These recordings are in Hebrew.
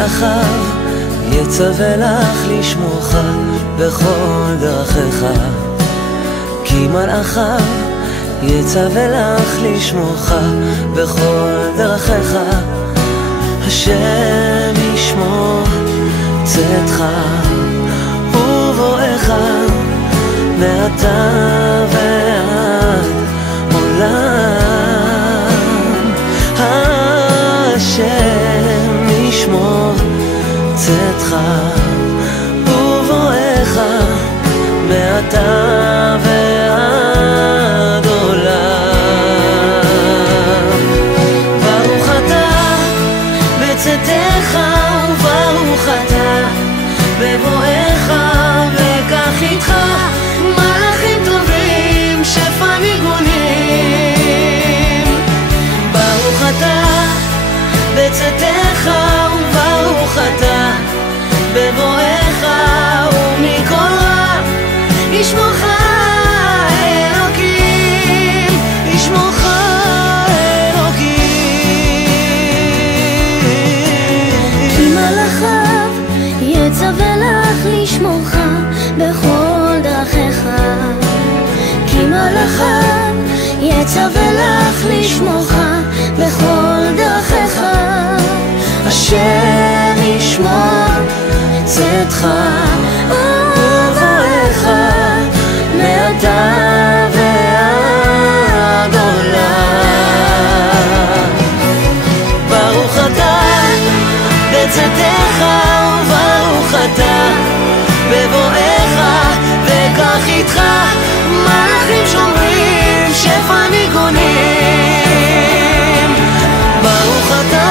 מלאכיו יצווה לך לשמורך בכל דרכיך, כי מלאכיו יצווה לך לשמורך בכל דרכיך. השם ישמור צאתך ובואך מעתה ועד עולם. השם ישמור צאתך ובואך מעתה ועד עולם. ברוך אתה בצאתך וברוך אתה בבואך, וקח איתך מלאכים טובים שפע ניגונים. ברוך אתה בצאתך וברוך אתה בבואך, ומכל רע ישמורך אלוקים, ישמורך אלוקים. כי מלאכיו יצווה לך לשמורך בכל דרכיך, כי מלאכיו יצווה לך לשמורך בכל דרכיך. השם ישמור צאתך ובואך מעתה ועד עולם. ברוך אתה בצאתך וברוך אתה בבואך, וקח איתך מלאכים שומרים שפע ניגונים. ברוך אתה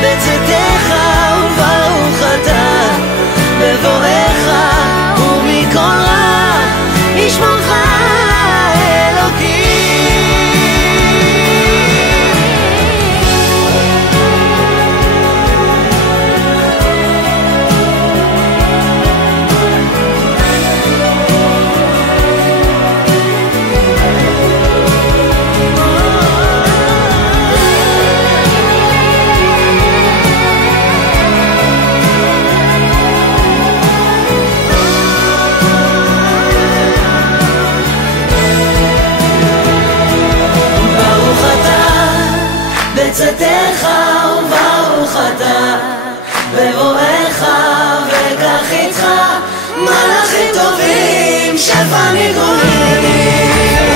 בצאתך וברוך אתה בבואך, ומכל רע ישמורך אלוקים. בצאתך וברוך אתה בבואך, וקח איתך מלאכים טובים שפע ניגונים.